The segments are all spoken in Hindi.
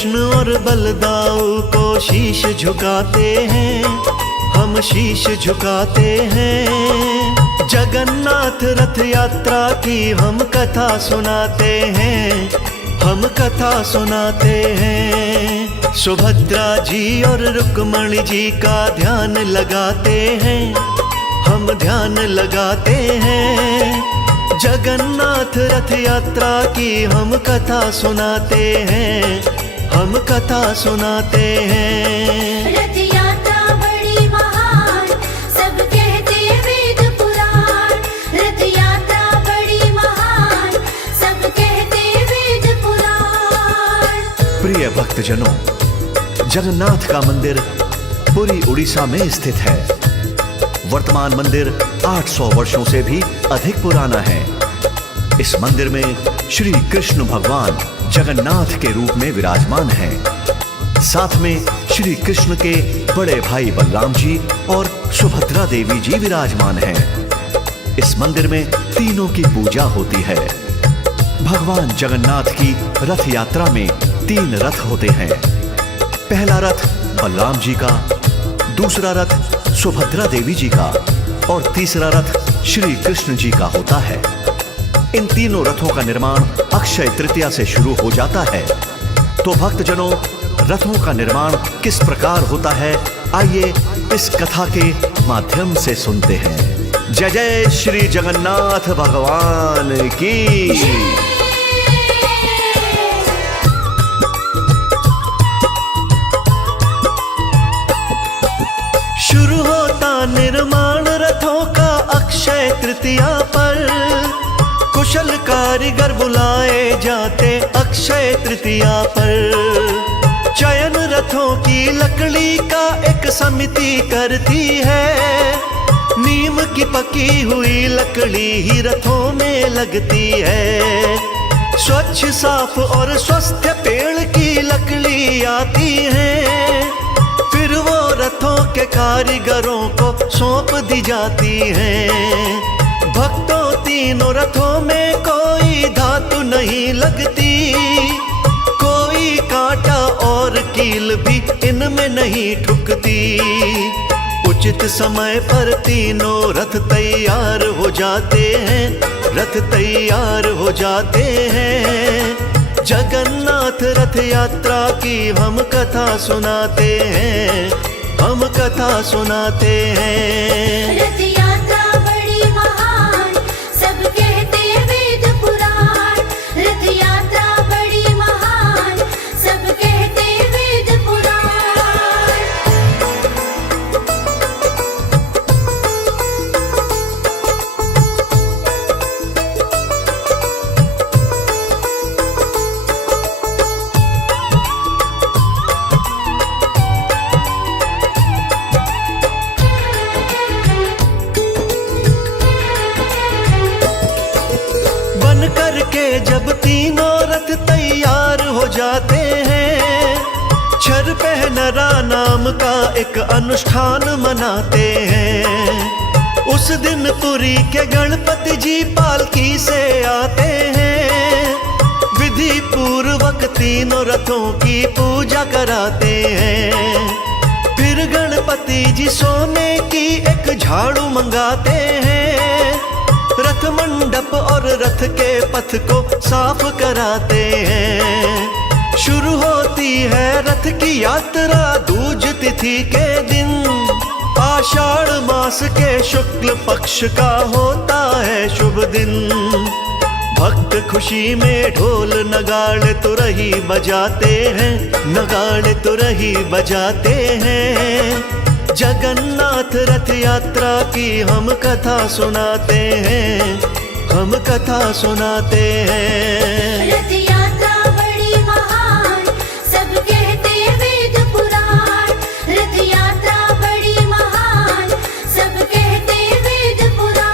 कृष्ण और बलदाऊ को शीश झुकाते हैं, हम शीश झुकाते हैं। जगन्नाथ रथ यात्रा की हम कथा सुनाते हैं, हम कथा सुनाते हैं। सुभद्रा जी और रुक्मणी जी का ध्यान लगाते हैं, हम ध्यान लगाते हैं। जगन्नाथ रथ यात्रा की हम कथा सुनाते हैं, हम कथा सुनाते हैं। रथ यात्रा बड़ी महान, सब कहते वेद पुराण। रथ यात्रा बड़ी महान, सब कहते वेद पुराण। प्रिय भक्तजनों, जगन्नाथ का मंदिर पुरी उड़ीसा में स्थित है। वर्तमान मंदिर 800 वर्षों से भी अधिक पुराना है। इस मंदिर में श्री कृष्ण भगवान जगन्नाथ के रूप में विराजमान हैं। साथ में श्री कृष्ण के बड़े भाई बलराम जी और सुभद्रा देवी जी विराजमान हैं। इस मंदिर में तीनों की पूजा होती है। भगवान जगन्नाथ की रथ यात्रा में 3 रथ होते हैं। पहला रथ बलराम जी का, दूसरा रथ सुभद्रा देवी जी का और तीसरा रथ श्री कृष्ण जी का होता है। इन तीनों रथों का निर्माण अक्षय तृतीया से शुरू हो जाता है। तो भक्तजनों, रथों का निर्माण किस प्रकार होता है, आइए इस कथा के माध्यम से सुनते हैं। जय जय श्री जगन्नाथ भगवान की। शुरू होता निर्माण रथों का अक्षय तृतीया पर। कुशल कारीगर बुलाए जाते अक्षय तृतीया पर। चयन रथों की लकड़ी का एक समिति करती है। नीम की पकी हुई लकड़ी ही रथों में लगती है। स्वच्छ साफ और स्वस्थ पेड़ की लकड़ी आती है। फिर वो रथों के कारीगरों को सौंप दी जाती हैं। भक्तों, तीनों रथों में कोई धातु नहीं लगती। कोई कांटा और कील भी इनमें नहीं ठुकती। उचित समय पर तीनों रथ तैयार हो जाते हैं, रथ तैयार हो जाते हैं। जगन्नाथ रथ यात्रा की हम कथा सुनाते हैं, हम कथा सुनाते हैं। रथ यात्रा बड़ी महान, सब कहते वेद पुराण। रथ यात्रा बड़ी महान, सब कहते वेद पुराण। बन करके जब तीनों रथ तैयार हो जाते हैं, छर पहनरा नाम का एक अनुष्ठान मनाते हैं। उस दिन पुरी के गणपति जी पालकी से आते हैं। विधि पूर्वक तीनों रथों की पूजा कराते हैं। फिर गणपति जी सोने की एक झाड़ू मंगाते हैं। रथ मंडप और रथ के पथ को साफ कराते हैं। शुरू होती है रथ की यात्रा दूज तिथि के दिन। आषाढ़ मास के शुक्ल पक्ष का होता है शुभ दिन। भक्त खुशी में ढोल नगाड़े तुरही बजाते हैं, नगाड़े तुरही बजाते हैं। जगन्नाथ रथ यात्रा की हम कथा सुनाते हैं, हम कथा सुनाते हैं। रथ यात्रा बड़ी महान, सब कहते वेद पुराण। रथ यात्रा बड़ी महान, सब कहते वेद पुराण।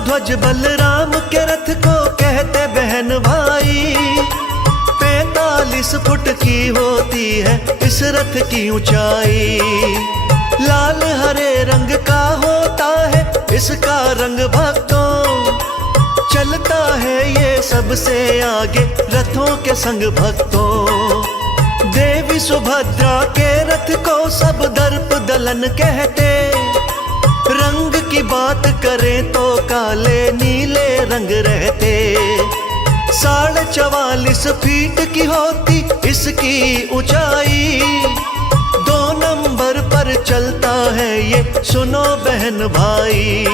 ध्वज बलराम के रथ को कहते बहन भाई। 44 फुट की होती है इस रथ की ऊंचाई। लाल हरे रंग का होता है इसका रंग भक्तों, चलता है ये सबसे आगे रथों के संग भक्तों। देवी सुभद्रा के रथ को सब दर्प दलन कहते, रंग की बात करें तो काले नीले रंग रहते। 44.5 फीट की होती इसकी ऊंचाई, 2 नंबर पर चलता है ये सुनो बहन भाई।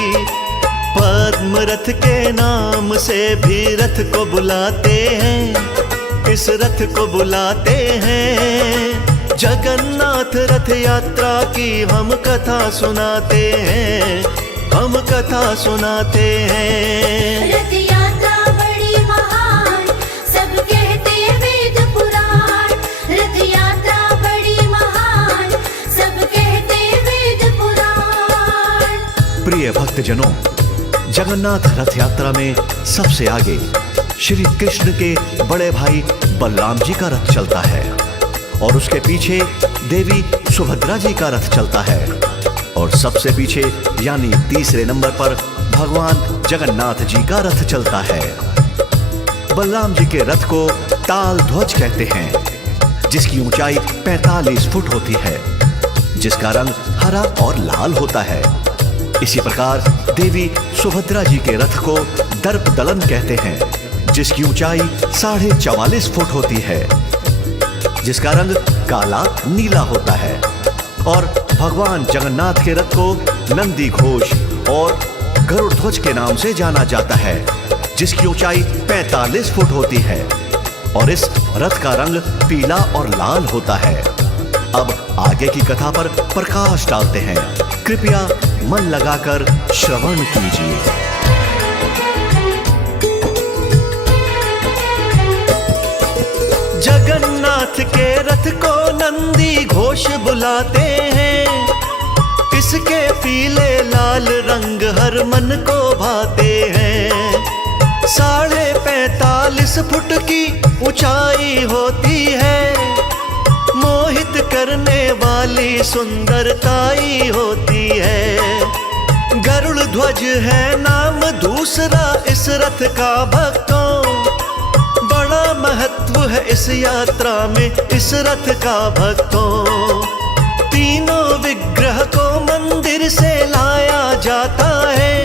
पद्म रथ के नाम से भी रथ को बुलाते हैं, इस रथ को बुलाते हैं। जगन्नाथ रथ यात्रा की हम कथा सुनाते हैं, हम कथा सुनाते हैं। रथ यात्रा बड़ी महान सब कहते वेद पुराण, रथ यात्रा बड़ी महान सब कहते वेद पुराण। प्रिय भक्तजनों, जगन्नाथ रथ यात्रा में सबसे आगे श्री कृष्ण के बड़े भाई बलराम जी का रथ चलता है और उसके पीछे देवी सुभद्रा जी का रथ चलता है और सबसे पीछे यानी तीसरे नंबर पर भगवान जगन्नाथ जी का रथ चलता है। बलराम जी के रथ को ताल ध्वज कहते हैं, जिसकी ऊंचाई 45 फुट होती है, जिसका रंग हरा और लाल होता है। इसी प्रकार देवी सुभद्रा जी के रथ को दर्प दलन कहते हैं, जिसकी ऊंचाई 44.5 फुट होती है, जिसका रंग काला नीला होता है। और भगवान जगन्नाथ के रथ को नंदी घोष और गरुड़ ध्वज के नाम से जाना जाता है, जिसकी ऊंचाई 45 फुट होती है और इस रथ का रंग पीला और लाल होता है। अब आगे की कथा पर प्रकाश डालते हैं, कृपया मन लगाकर श्रवण कीजिए। जगन्नाथ के रथ को नंदी घोष बुलाते हैं, इसके पीले लाल रंग हर मन को भाते हैं। 45.5 फुट की ऊंचाई होती है, मोहित करने वाली सुंदरताई होती है। गरुड़ ध्वज है नाम दूसरा इस रथ का भक्तों, बड़ा महत्व है इस यात्रा में इस रथ का भक्तों। तीनों विग्रह को मंदिर से लाया जाता है,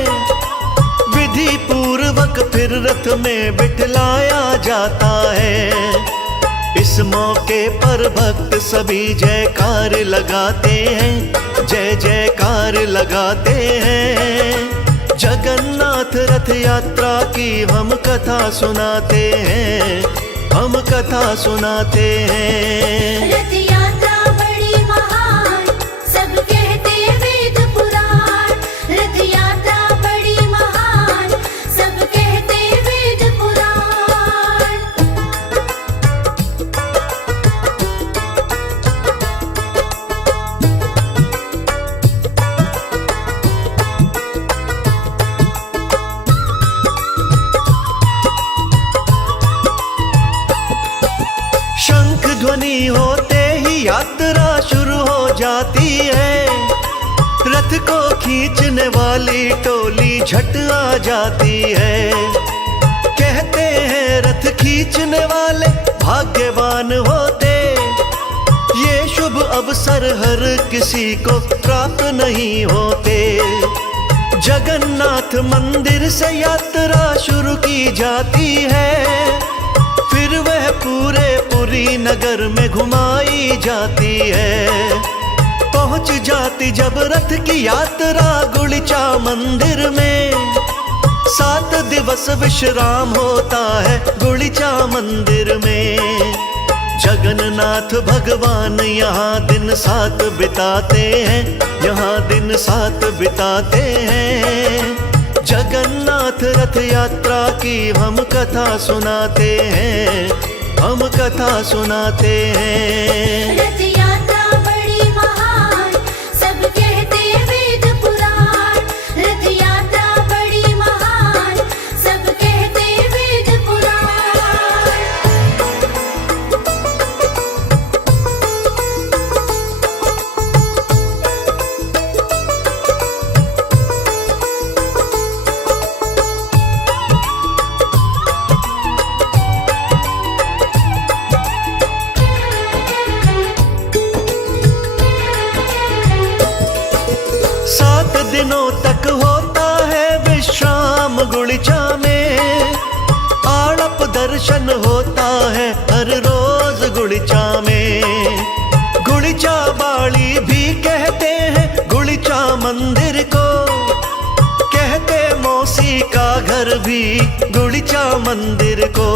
विधि पूर्वक फिर रथ में बिठलाया जाता है। इस मौके पर भक्त सभी जयकार लगाते हैं, जय जयकार लगाते हैं। जगन्नाथ रथ यात्रा की हम कथा सुनाते हैं, हम कथा सुनाते हैं। रथ यात्रा बड़ी महान सब कहते वेद पुराण, रथ यात्रा बड़ी महान सब कहते वेद पुराण। शंख ध्वनि होते ही यात्रा शुरू हो जाती है, रथ को खींचने वाली टोली झट आ जाती है। कहते हैं रथ खींचने वाले भाग्यवान होते, ये शुभ अवसर हर किसी को प्राप्त नहीं होते। जगन्नाथ मंदिर से यात्रा शुरू की जाती है, फिर वह पूरे पुरी नगर में घुमाई जाती है। पहुंच जाती जब रथ की यात्रा गुड़िचा मंदिर में, 7 दिवस विश्राम होता है गुड़िचा मंदिर में। जगन्नाथ भगवान यहाँ दिन 7 बिताते हैं, यहाँ दिन 7 बिताते हैं। जगन्नाथ रथ यात्रा की हम कथा सुनाते हैं, हम कथा सुनाते हैं। रथ यात्रा बड़ी महान सब कहते वेद पुराण, रथ यात्रा बड़ी महान सब कहते वेद पुराण। दिनों तक होता है विश्राम गुड़िचा में। आड़प दर्शन होता है हर रोज गुड़िचा में। गुड़िचा बाड़ी भी कहते हैं गुड़िचा मंदिर को, कहते मौसी का घर भी गुड़िचा मंदिर को।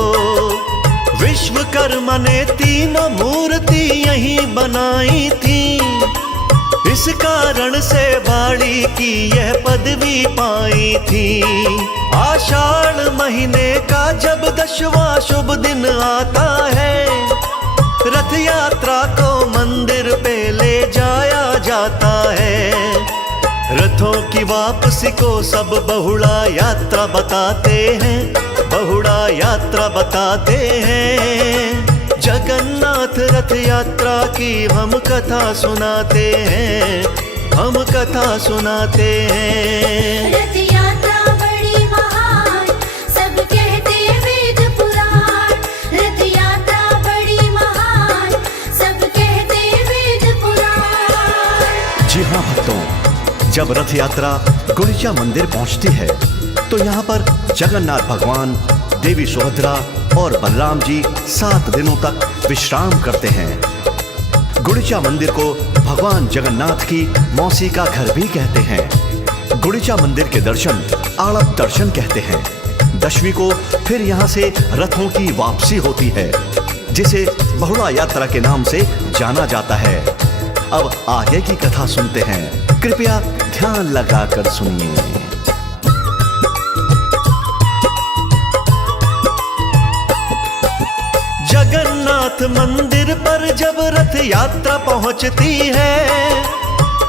विश्वकर्मा ने तीनों मूर्ति यहीं बनाई थी, इस कारण से बाड़ी की यह पदवी पाई थी। आषाढ़ महीने का जब 10वां शुभ दिन आता है, रथ यात्रा को मंदिर पे ले जाया जाता है। रथों की वापसी को सब बहुड़ा यात्रा बताते हैं, बहुड़ा यात्रा बताते हैं। जगन्नाथ रथ यात्रा की हम कथा सुनाते हैं, हम कथा सुनाते हैं। रथ यात्रा बड़ी महान, सब कहते वेद पुराण। रथ यात्रा बड़ी महान, सब कहते वेद पुराण। जी हाँ भक्तों, जब रथ यात्रा गुड़िचा मंदिर पहुंचती है तो यहाँ पर जगन्नाथ भगवान, देवी सुभद्रा और बलराम जी 7 दिनों तक विश्राम करते हैं। गुड़िचा मंदिर को भगवान जगन्नाथ की मौसी का घर भी कहते हैं। गुड़िचा मंदिर के दर्शन आड़प दर्शन कहते हैं। 10वीं को फिर यहाँ से रथों की वापसी होती है, जिसे बहुड़ा यात्रा के नाम से जाना जाता है। अब आगे की कथा सुनते हैं, कृपया ध्यान लगाकर सुनिए। जगन्नाथ मंदिर पर जब रथ यात्रा पहुंचती है,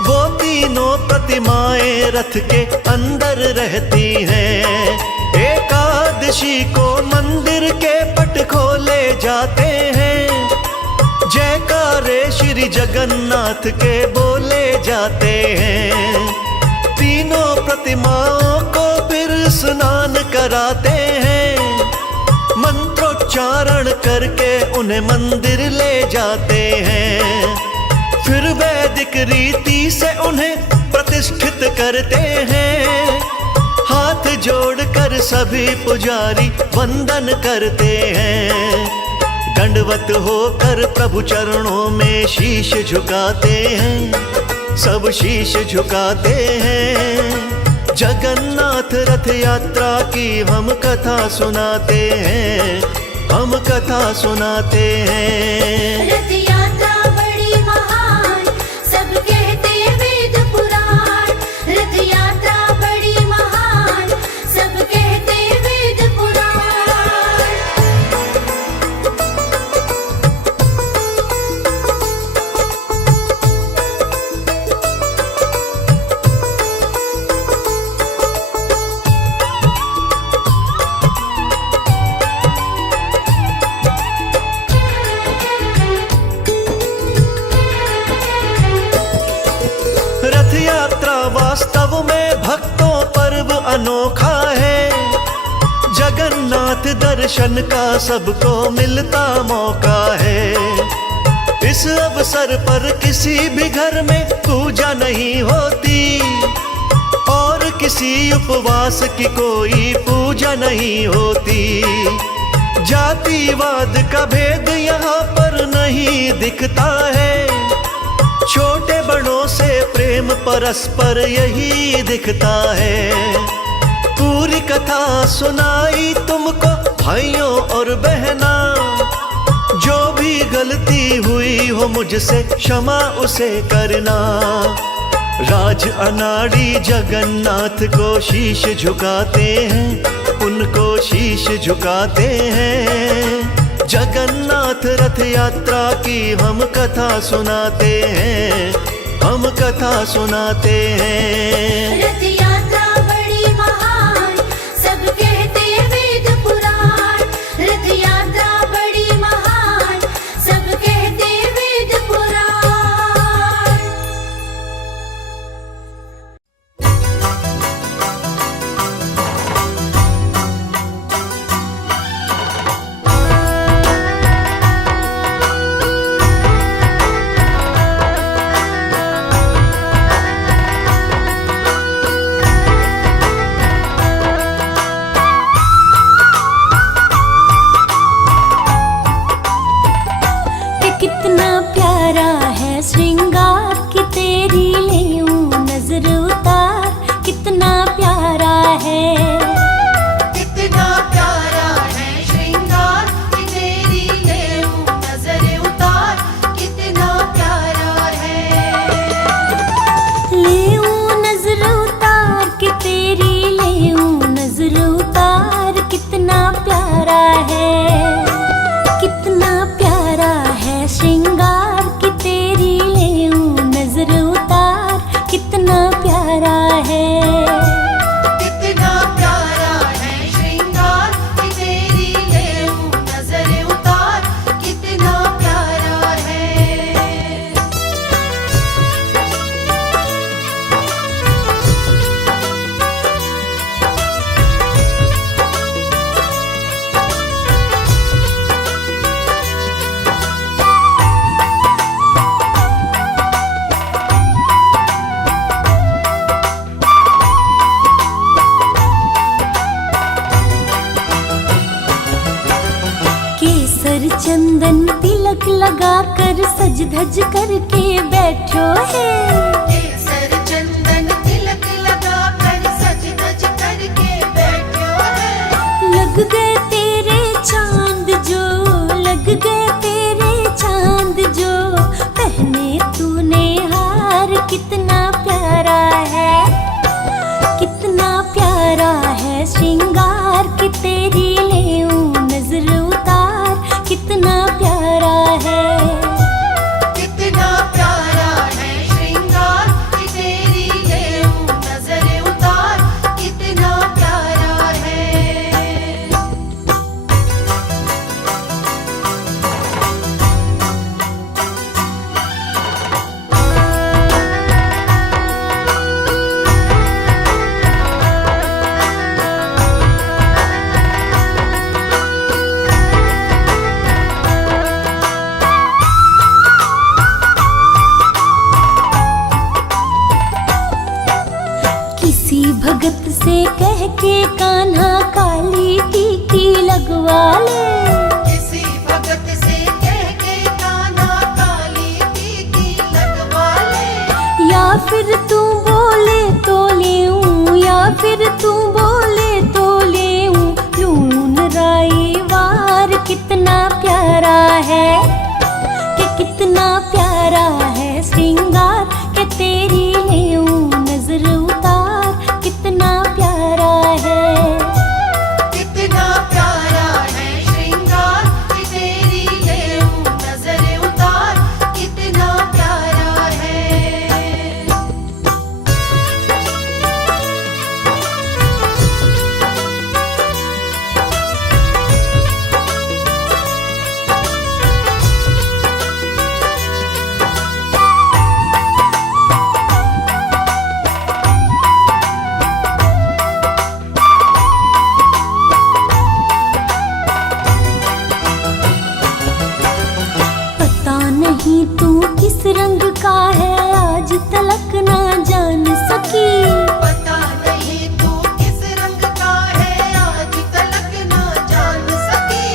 वो तीनों प्रतिमाएं रथ के अंदर रहती हैं। एकादशी को मंदिर के पट खोले जाते हैं, जयकारे श्री जगन्नाथ के बोले जाते हैं। तीनों प्रतिमाओं को फिर स्नान कराते हैं, मंत्रोच्चारण करके उन्हें मंदिर ले जाते हैं। फिर वैदिक रीति से उन्हें प्रतिष्ठित करते हैं। हाथ जोड़कर सभी पुजारी वंदन करते हैं। दंडवत होकर प्रभु चरणों में शीश झुकाते हैं, सब शीश झुकाते हैं। जगन्नाथ रथ यात्रा की हम कथा सुनाते हैं, हम कथा सुनाते हैं। रथ यात्रा बड़ी महान, सब कहते वेद पुराण। रथ यात्रा बड़ी महान, सब कहते वेद पुराण। रथ यात्रा वास्तव में भक्तों पर्व अनोखा है। जगन्नाथ दर्शन का सबको मिलता मौका है। इस अवसर पर किसी भी घर में पूजा नहीं होती, और किसी उपवास की कोई पूजा नहीं होती। जातिवाद का भेद यहाँ पर नहीं दिखता है। छोटे बड़ों से प्रेम परस्पर यही दिखता है। पूरी कथा सुनाई तुमको भाइयों और बहना, जो भी गलती हुई हो मुझसे क्षमा उसे करना। राज अनाड़ी जगन्नाथ को शीश झुकाते हैं, उनको शीश झुकाते हैं। जगन्नाथ रथ यात्रा की हम कथा सुनाते हैं, हम कथा सुनाते हैं। रथ यात्रा बड़ी महान, सब कहते वेद पुराण। रथ यात्रा बड़ी महान, सब कहते वेद पुराण। तिलक लगा कर सज धज करके बैठो है। केसर चंदन तिलक लगा कर सज धज करके बैठो है। लग गए तेरे चांद जो, लग गए तेरे चांद जो, पहने तूने हार कितना प्यारा है, कितना प्यारा है श्रृंगार की तेरी लेऊं नजर उतार, कितना प्यारा है। कितना प्यारा है श्रृंगार की तेरी लेऊं नजर उतार, कितना प्यारा है। किसी भगत से कह के कान्हा काली टीकी लगवा ले, किसी भगत से कह के कान्हा काली टीकी लगवा ले। या फिर तू बोले तो लेऊं, या फिर तू बोले तो लेऊं लून राई वार, कितना प्यारा है कि कितना प्यारा है श्रृंगार के तेरी लेऊं नजर उतार, कितना प्यारा है। कितना प्यारा है श्रृंगार की तेरी लेऊं नजर उतार, कितना प्यारा है। पता नहीं तू किस रंग का है आज तलक ना जान सकी, पता नहीं तू किस रंग का है आज तलक ना जान सकी।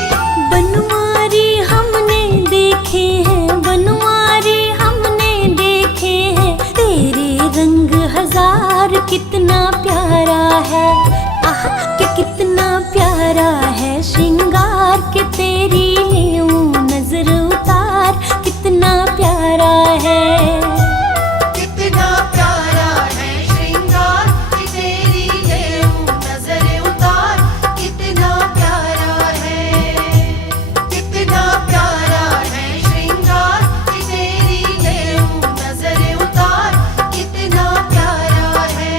बनवारी हमने देखे हैं, बनवारी हमने देखे हैं, तेरे रंग हजार, कितना प्यारा है आह के कितना प्यारा है श्रृंगार के तेरी लेऊं नजर उतार, कितना प्यारा है। कितना प्यारा है श्रृंगार की तेरी लेऊं नजर उतार, कितना प्यारा है। कितना प्यारा है श्रृंगार की तेरी लेऊं नजर उतार, कितना प्यारा है।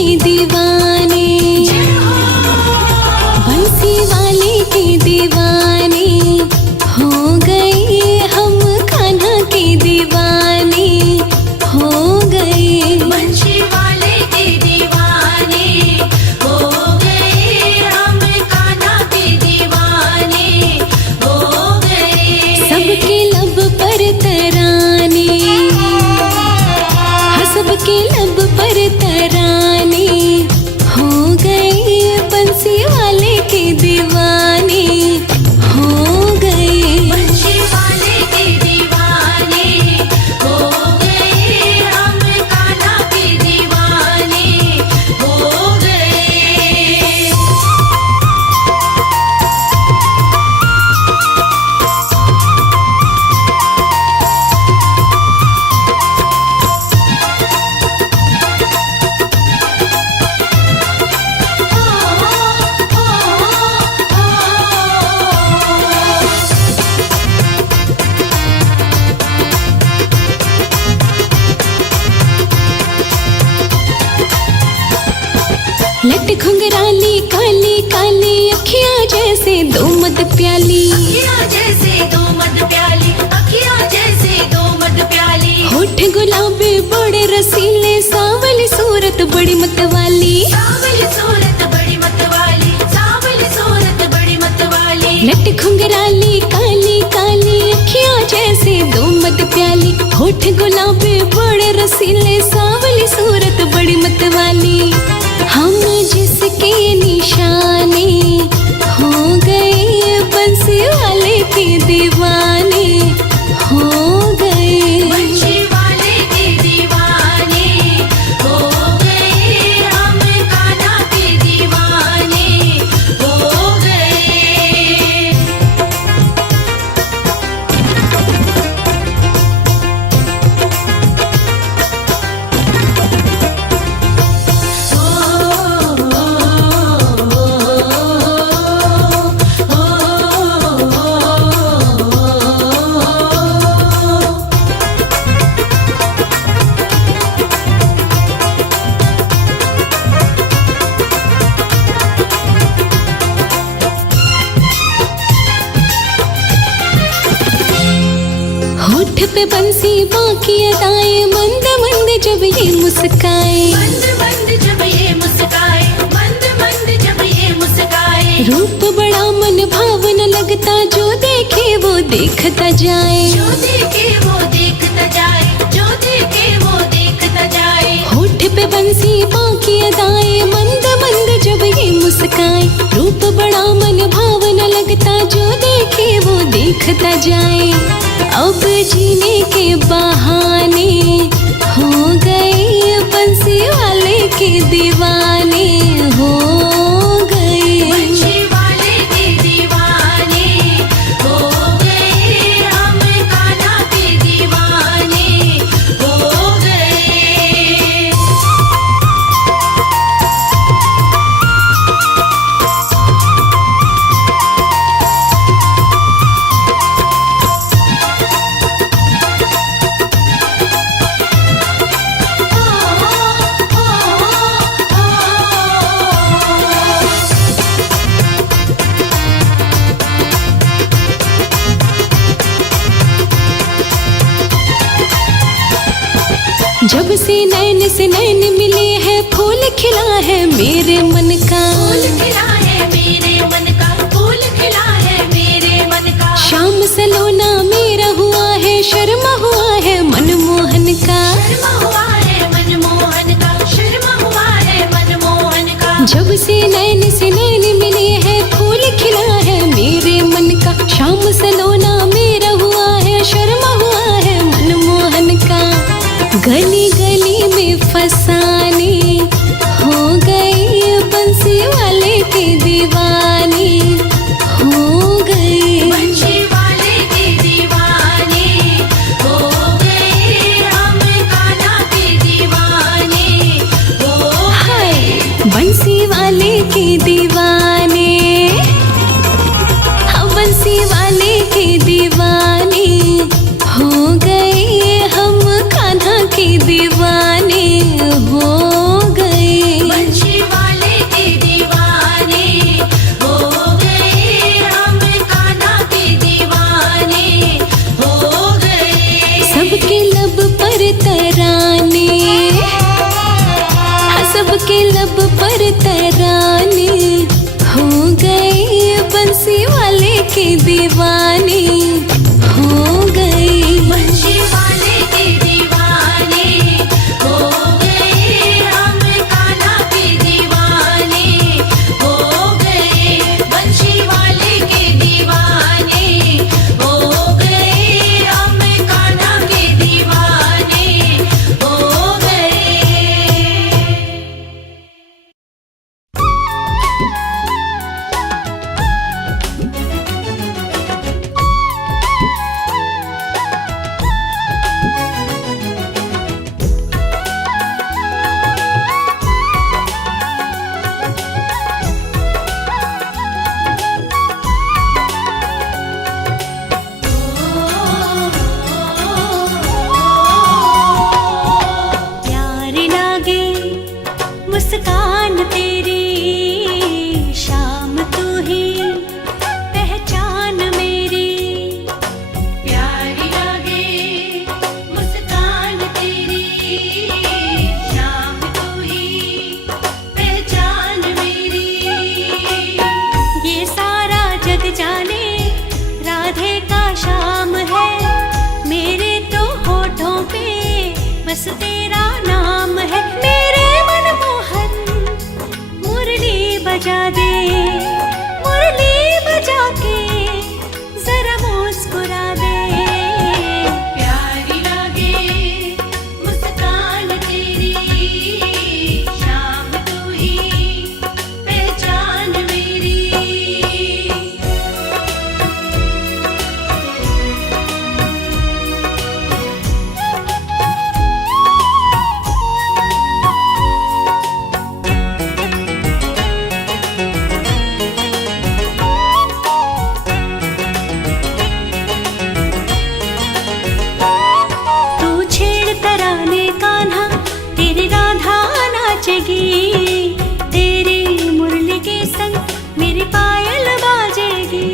के दीवाने, बंसी वाले के दीवाने हो गए हम, कान्हा के दीवाने हो गए। बंशी वाले के दीवाने हो गए हम, कान्हा के दीवाने हो गए। सबके लब पर तराने, हाँ सबके लब पर तराने हो गए, बंसी वाले के दीवाने हो गए। बंशी वाले के दीवाने हो गए हम, कान्हा के दीवाने हो गए। लट घुंघराली काली काली अखियां जैसे दो मद प्याली, अखियाँ जैसे दो मद प्याली, अखियाँ जैसे दो मद प्याली। होठ गुलाबी बड़े रसीले, सांवली सूरत बड़ी मतवाली। सावली सूरत बड़ी मतवाली, सावली सूरत बड़ी मतवाली। लट घुंघराली काली काली अखियां जैसे दो मद प्याली, होठ गुलाबी बड़े रसीले, सांवली सूरत बड़ी मतवाली। हम जिसके निशाने हो गए, बंसी वाले के दीवाने हो गए। बंशी वाले के दीवाने हो गए हम, कान्हा के दीवाने हो गए। होठ पे बंसी बाकी अदाएं, मंद मंद जब ये मुस्काए, मंद मंद जब ये मुस्काए, मंद मंद जब ये मुस्काए। रूप बड़ा मन भावन लगता, जो देखे वो देखता जाए। जो देखे वो देखता जाए, जो देखे वो देखता जाए। होठ पे बंसी बाकी अदाएं, मंद मंद जब ये मुस्काए, रूप बड़ा मन भावन लगता, जो देखे वो देखता जाए। अब जीने के बहाने हो गए, बंसी वाले के दीवाने हो गए। बंशी वाले के दीवाने हो गए हम, कान्हा के दीवाने हो गए। जब से नैन मिले हैं, फूल खिला है मेरे मन का। फूल खिला है मेरे मन का, फूल खिला है मेरे मन का। शाम सलोना मेरा हुआ है, शर्मा हुआ है मनमोहन का। शर्मा हुआ है मनमोहन का, शर्मा हुआ है मनमोहन का। जब से नैन मिले हैं, फूल खिला है मेरे मन का। शाम सलोना मेरा हुआ है, शर्मा हुआ है मनमोहन का। गली गली में फसाने हो गए, बंसी वाले के दीवाने हो गए। बंशी वाले के दीवाने हो गए हम, कान्हा के दीवानी हो गई। बंशी वाले के दीवाने हो गए, हम कान्हा के दीवाने हो गए। बंशी वाले के दीवाने हो गए, हम कान्हा के दीवाने हो गए। प्यार लागे मुस्कान तेरी, शाम तू ही पहचान मेरी। प्यारी लागे मुस्कान तेरी, शाम तू ही पहचान मेरी। ये सारा जग जाने राधे का शाम है, मेरे तो होठों पे बस तेरा नाम है। मेरे मनमोहन मुरली बजा दे, मुरली बजा के जरा मुस्कुरा दे। प्यारी लागे मुस्कान तेरी, शाम तू ही पहचान मेरी। तू छेड़ तराने कान्हा, तेरी राधा नाचेगी। तेरी मुरली के संग मेरी पायल बाजेगी।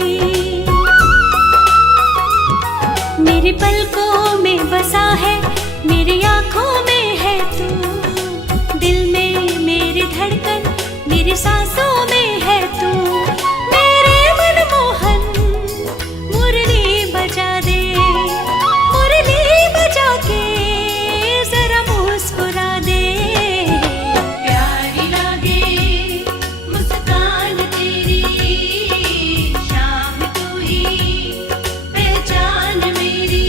मेरी पलकों में बसा है, मेरी आंखों में है तू। दिल में मेरी धड़कन, मेरी सांसों में है तू। मेरे मनमोहन मुरली बजा दे, मुरली बजा के जरा मुस्कुरा दे। प्यारी लागे मुस्कान तेरी, शाम तू ही पहचान मेरी।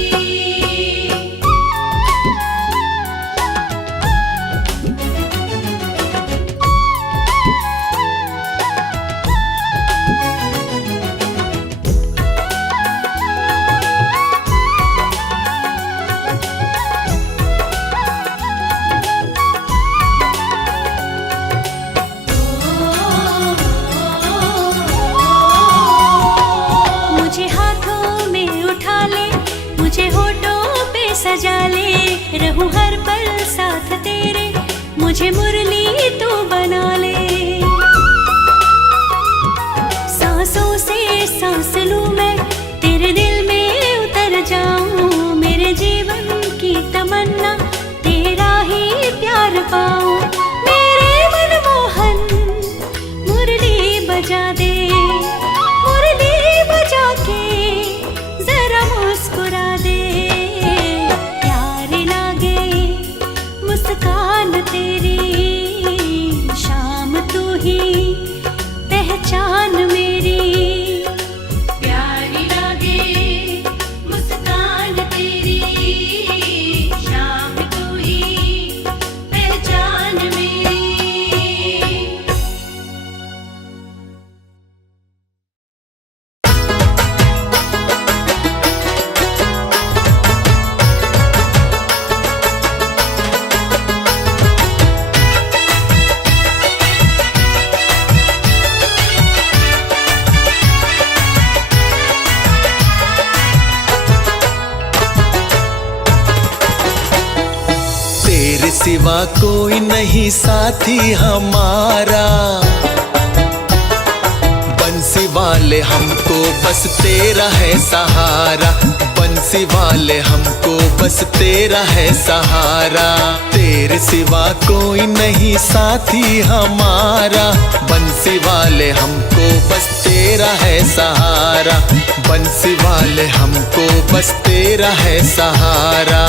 मुझे हाथों में उठा ले, मुझे होठों पे सजा ले। रहूं हर पल साथ तेरे, मुझे मुरली तू बना ले। सांसों से सांस लूं मैं, तेरे दिल में उतर जाऊं। मेरे जीवन की तमन्ना तेरा ही प्यार पाऊं। मेरे मनमोहन मुरली बजा दे, मुरली बजा के जरा मुस्कुरा दे। प्यार लागे मुस्कान तेरी, शाम तू ही पहचान मेरी। प्यारी लागे मुस्कान तेरी, शाम तू ही पहचान मेरी। तेरे सिवा कोई नहीं साथी हमारा, बंसी वाले हमको बस तेरा है सहारा। बंसी बंसी वाले हमको बस तेरा है सहारा, तेरे सिवा कोई नहीं साथी हमारा। बंसी वाले हमको बस तेरा है सहारा, बंसी वाले हमको बस तेरा है सहारा।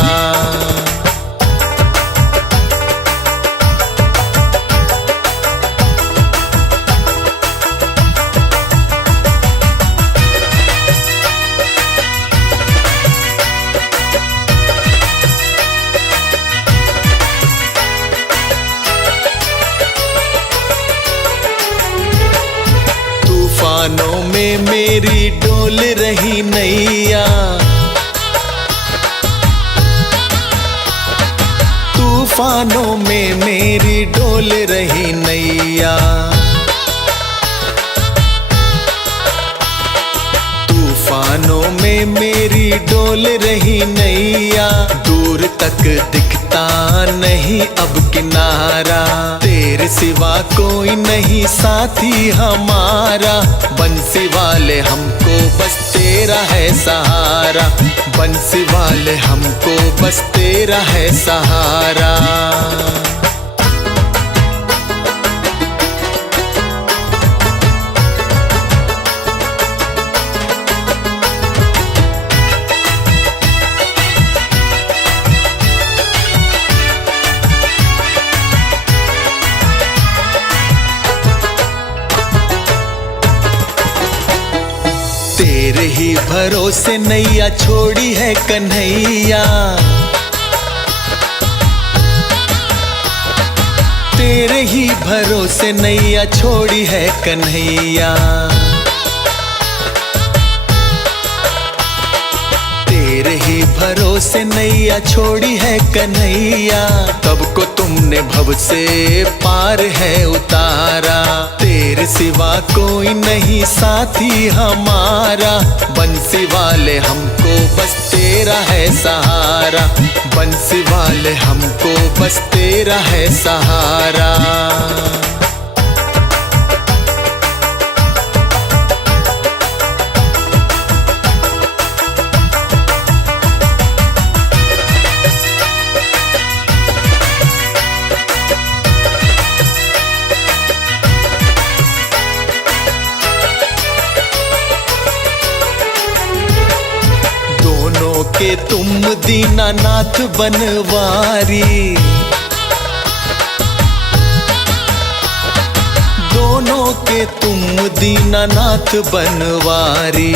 तूफानों में मेरी डोल रही नैया, तूफानों में मेरी डोल रही नैया। तूफानों में मेरी डोल रही नैया, दूर तक दिखता नहीं अब किनारा, तेरे सिवा कोई नहीं साथी हमारा। बंसी वाले हमको बस तेरा है सहारा, बंसी वाले हमको बस तेरा है सहारा। तेरे ही भरोसे नैया छोड़ी है कन्हैया, तेरे ही भरोसे नैया छोड़ी है कन्हैया। तेरे ही भरोसे नैया छोड़ी है कन्हैया, तब को तुमने भव से पार है उतारा, तेरे सिवा कोई नहीं साथी हमारा। बंसी वाले हमको बस तेरा है सहारा, बंसी वाले हमको बस तेरा है सहारा। के तुम दीनानाथ बनवारी, दोनों के तुम दीनानाथ बनवारी,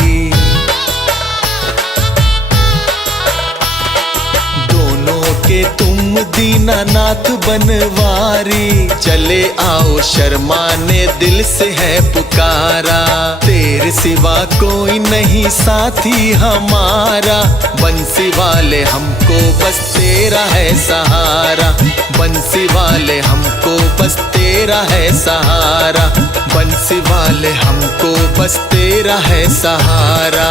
दोनों के तुम दीनानाथ बनवारी। चले आओ शर्मा ने दिल से है पुकारा, तेरे सिवा कोई नहीं साथी हमारा। बंसी वाले हमको बस तेरा है सहारा, बंसी वाले हमको बस तेरा है सहारा, बंसी वाले हमको बस तेरा है सहारा।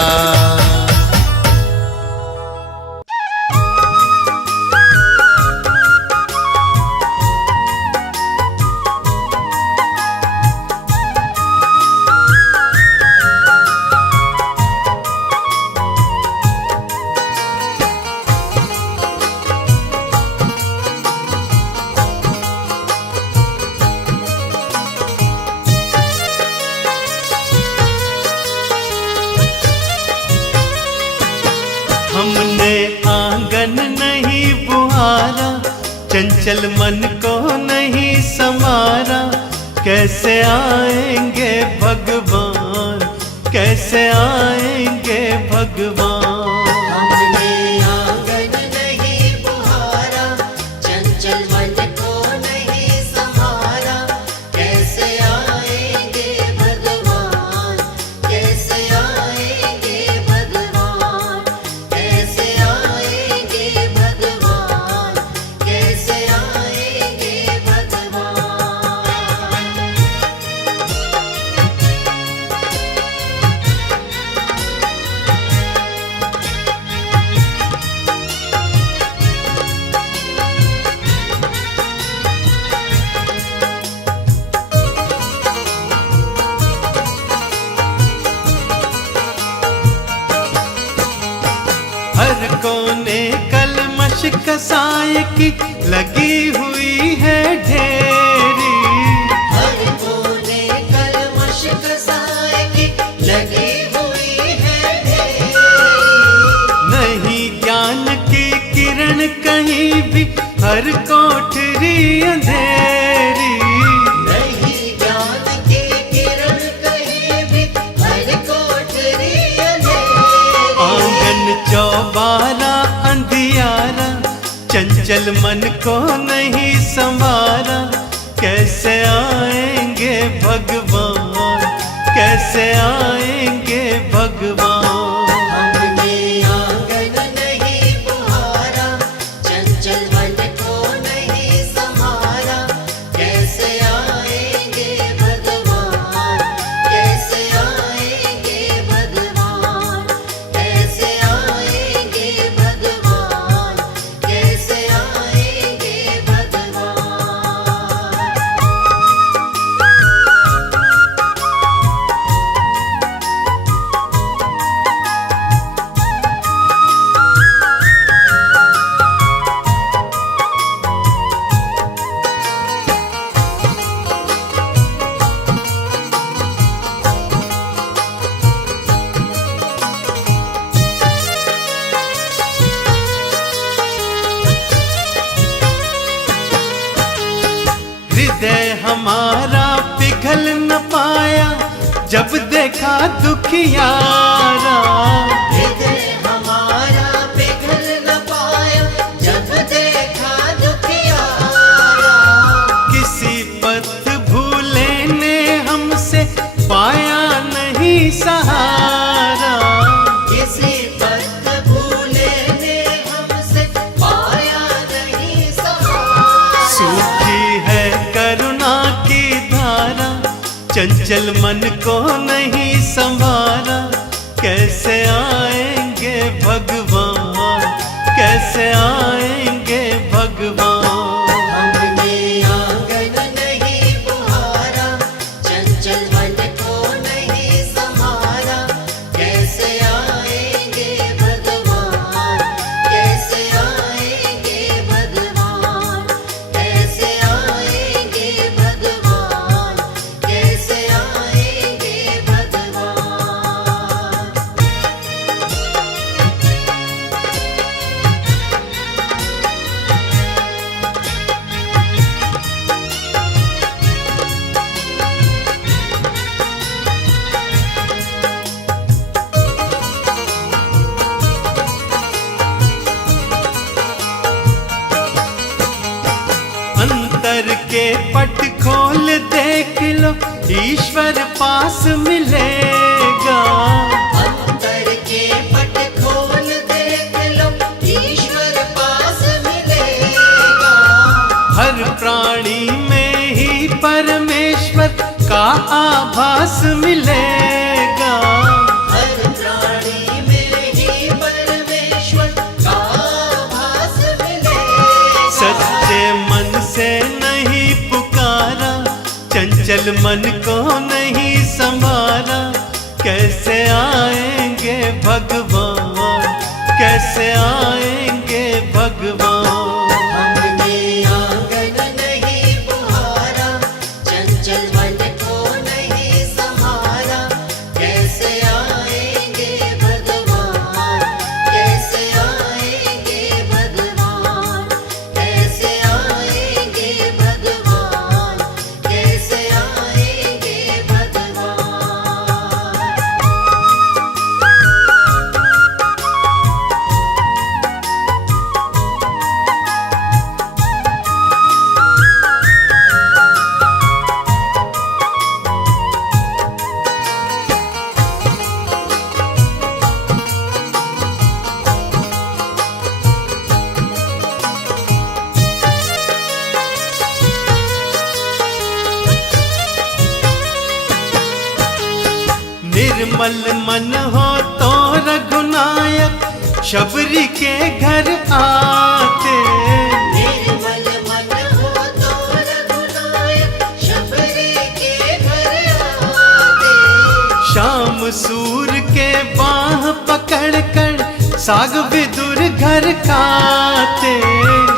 हमने आंगन नहीं बुहारा, चंचल मन को नहीं समारा, कैसे आएंगे भगवान, कैसे आएंगे भगवान। हमने आंगन नहीं बुहारा, चंचल मन को नहीं संभारा, कैसे आएंगे भगवान, कैसे आएंगे भगवान, कैसे आएंगे भगवान, कैसे आएंगे भगवान। कलमश कसाय की लगी हुई है ढेरी। हर कोने कलमश कसाय की लगी हुई है ढेरी। नहीं ज्ञान की किरण कहीं भी, हर कोठरी अंधेरी। नहीं ज्ञान की किरण कहीं भी, हर कोठरी अंधेरी। आंगन चौबारा अंधियारा, चंचल मन को नहीं संवारा। कैसे आएंगे भगवान, कैसे आएंगे भगवान। हमने आंगन नहीं बुहारा, चंचल मन को नहीं संभारा। कैसे आएंगे भगवान, कैसे आएंगे भगवान, कैसे आएंगे भगवान, कैसे आएंगे भगवान। हृदय हमारा पिघल न पाया, जब देखा दुखियारा। हृदय हमारा पिघल न पाया, जब देखा दुखियारा। किसी पथ भूले ने हमसे पाया नहीं सहारा। किसी पथ भूले ने हमसे पाया नहीं सहारा। सूखी है करुणा की धारा, चंचल मन को नहीं संभारा। कैसे आएंगे भगवान, कैसे आएंगे भगवान। हमने आंगन नहीं बुहारा, चंचल मन को नहीं संभारा। कैसे आएंगे भगवान, कैसे आएंगे भगवान, कैसे आएंगे भगवान, कैसे आएंगे भगवान। अंतर के पट खोल देख लो, ईश्वर पास मिलेगा। अंतर के पट खोल देख लो, ईश्वर पास मिलेगा। हर प्राणी में ही परमेश्वर का आभास मिलेगा। हर प्राणी में ही परमेश्वर का आभास मिलेगा। सच्चे मन से नहीं पुकारा, चंचल मन को नहीं संभारा। कैसे आएंगे भगवान, कैसे आएंगे भगवान। हमने आंगन नहीं बुहारा, चंचल मन को नहीं संभारा। कैसे आएंगे भगवान, कैसे आएंगे भगवान, कैसे आएंगे भगवान, कैसे आएंगे भगवान। निर्मल मन हो तो रघुनायक, शबरी के घर आते। निर्मल मन हो तो रघुनायक, शबरी के घर आते। शाम सूर के बाह पकड़ कर साग विदुर घर खाते।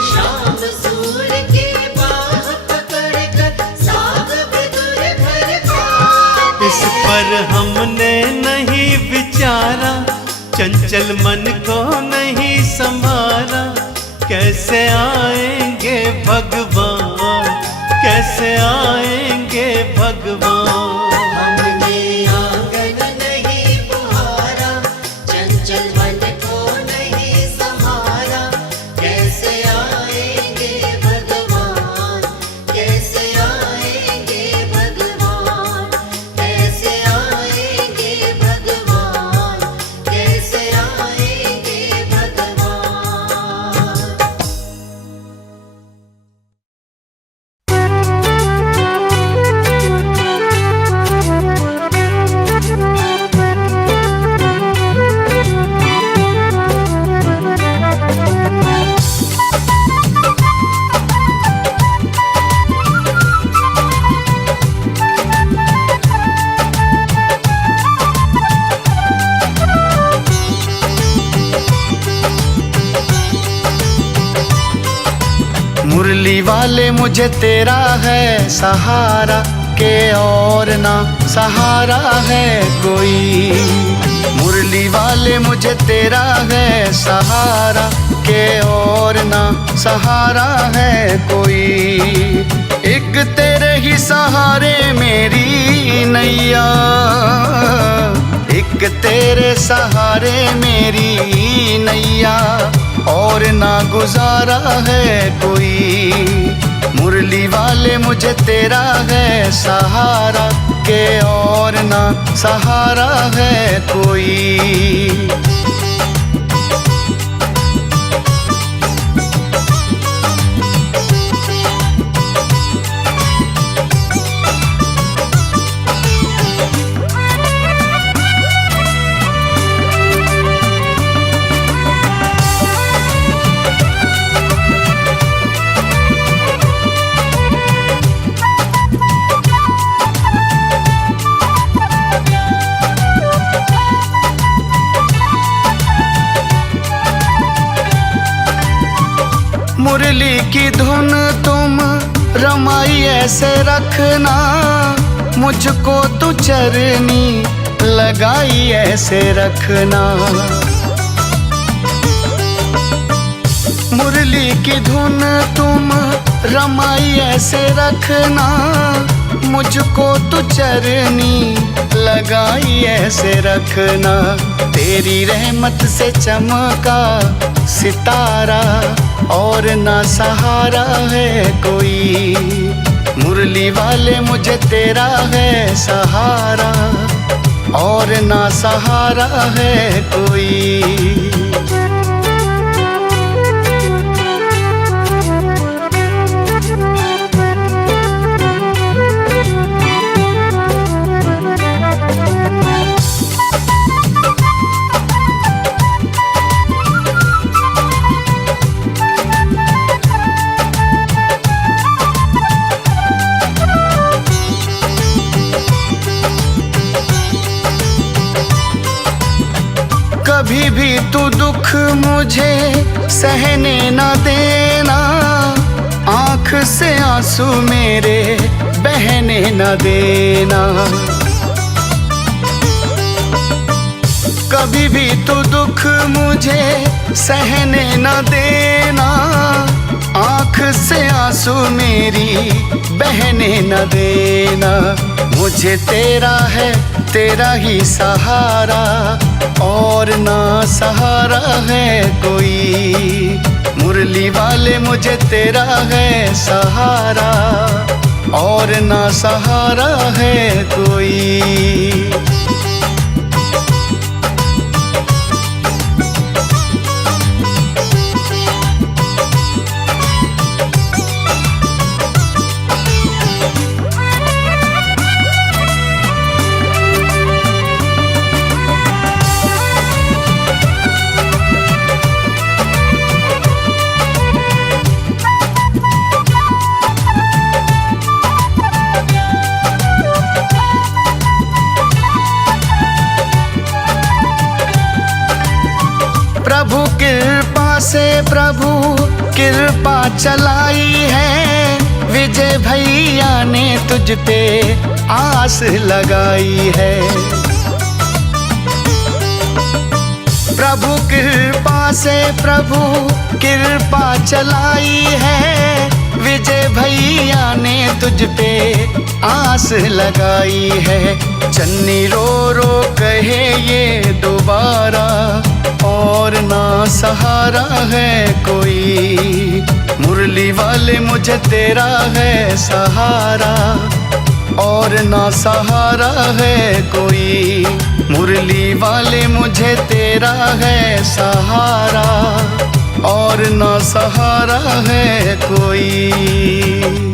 शाम सूर की बाह पकड़ कर साग विदुर घर खाते। इस पर हमने नहीं विचारा, चंचल मन को नहीं संभाला। कैसे आएंगे भगवान, कैसे आएंगे भगवान। हमने आंगन नहीं बुहारा, चंचल मन को नहीं संभाला। कैसे आएंगे भगवान, कैसे आएंगे भगवान, कैसे आएंगे भगवान, कैसे आएंगे भगवान। मुरली वाले मुझे तेरा है सहारा, के और ना सहारा है कोई। मुरली वाले मुझे तेरा है सहारा, के और ना सहारा है कोई। एक तेरे ही सहारे मेरी नैया, एक तेरे सहारे मेरी नैया, और ना गुजारा है कोई। मुरली वाले मुझे तेरा है सहारा, के और ना सहारा है कोई। मुरली की धुन तुम रमाई ऐसे रखना, मुझको तू चरनी लगाई ऐसे रखना। मुरली की धुन तुम रमाई ऐसे रखना, मुझको तू चरनी लगाई ऐसे रखना। तेरी रहमत से चमका सितारा, और ना सहारा है कोई। मुरली वाले मुझे तेरा है सहारा, और ना सहारा है कोई। कभी भी तू दुख मुझे सहने न देना, आँख से आंसू मेरे बहने न देना। कभी भी तू दुख मुझे सहने न देना, आँख से आंसू मेरी बहने न देना। मुझे तेरा है तेरा ही सहारा, और ना सहारा है कोई। मुरली वाले मुझे तेरा है सहारा, और ना सहारा है कोई। से प्रभु कृपा चलाई है, विजय भैया ने तुझ पे आस लगाई है। प्रभु कृपा से प्रभु कृपा चलाई है, विजय भैया ने तुझ पे आस लगाई है। चन्नी रो रो कहे ये दोबारा, और ना सहारा है कोई, मुरली वाले मुझे तेरा है सहारा, और ना सहारा है कोई, मुरली वाले मुझे तेरा है सहारा, और ना सहारा है कोई।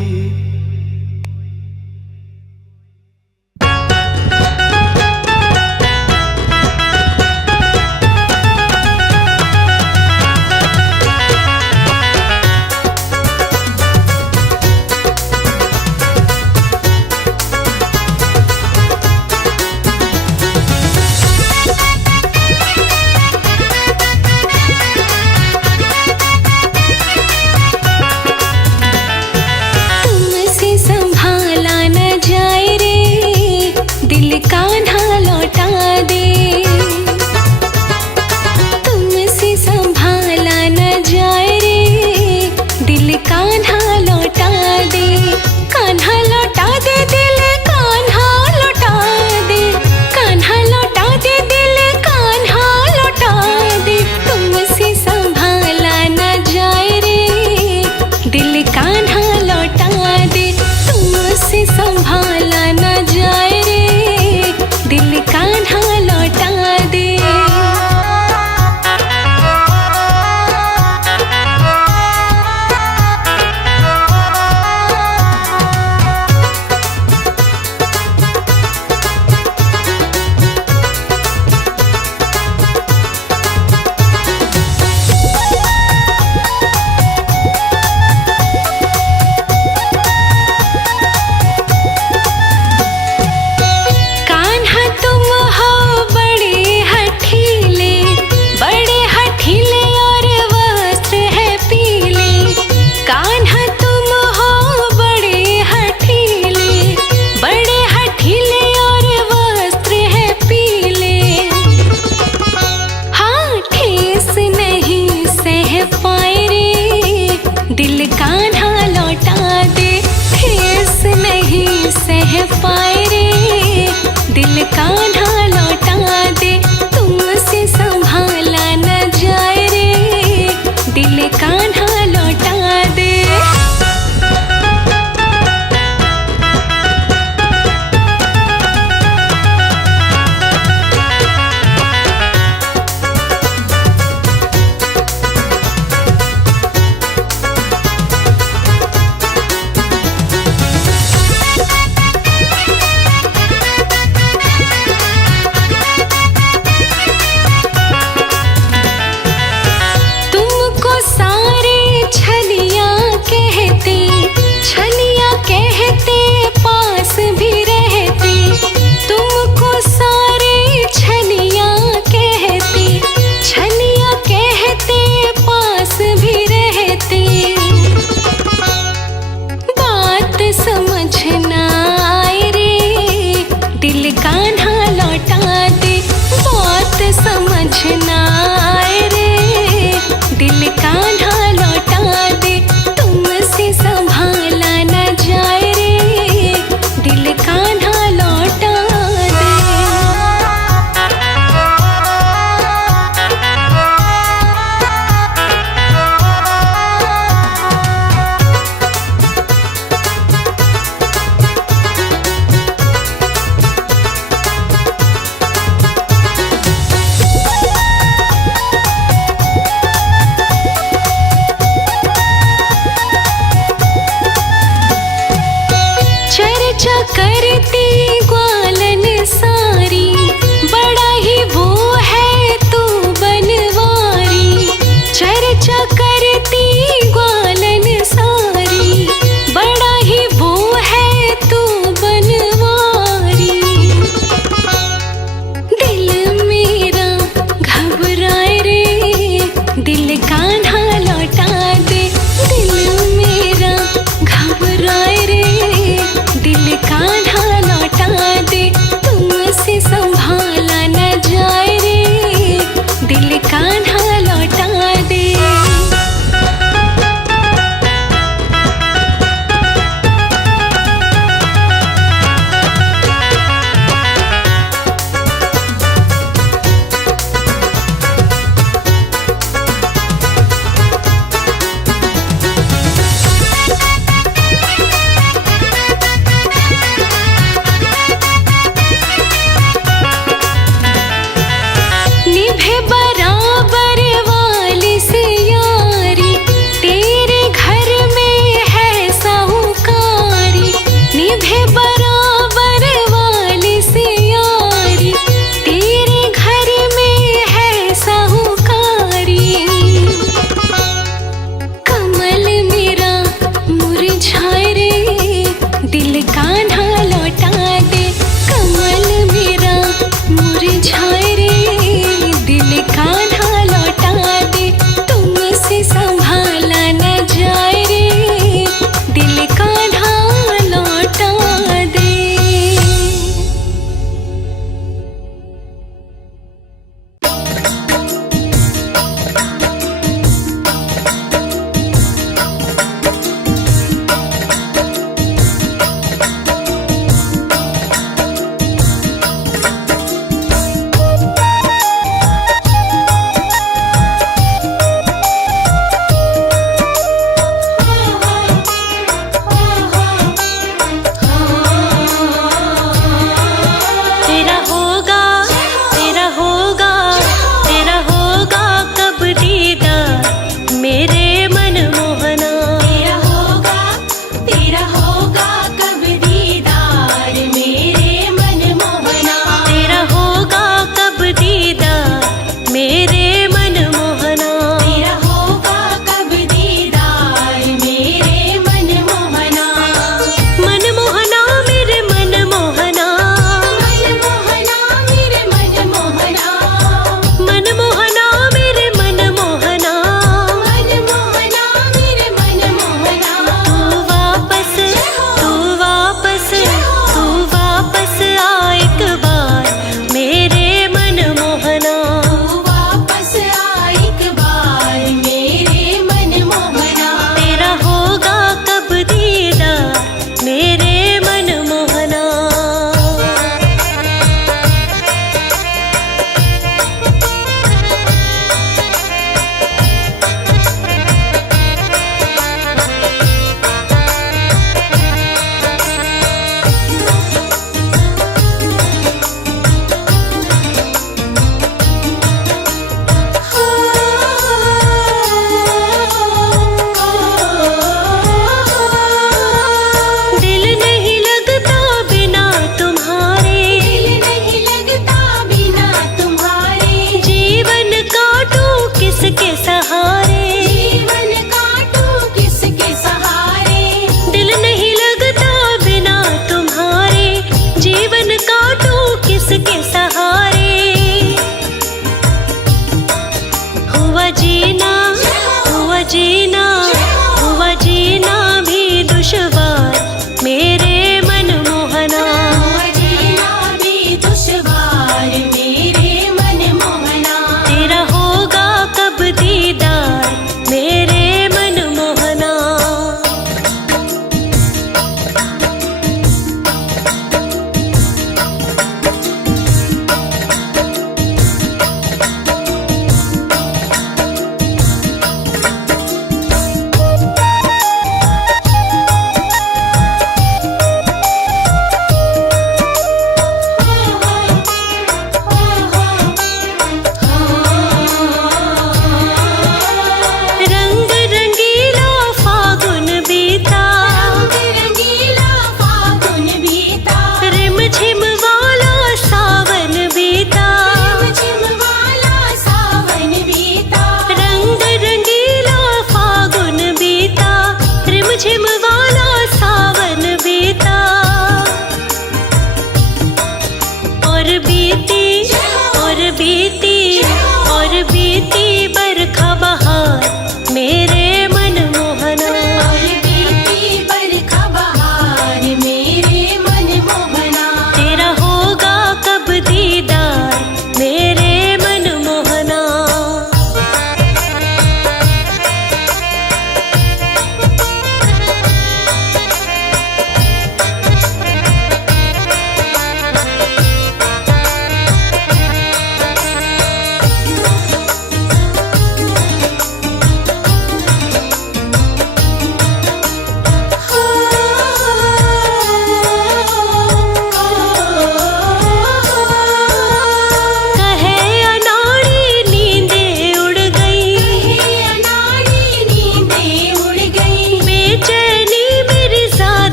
करती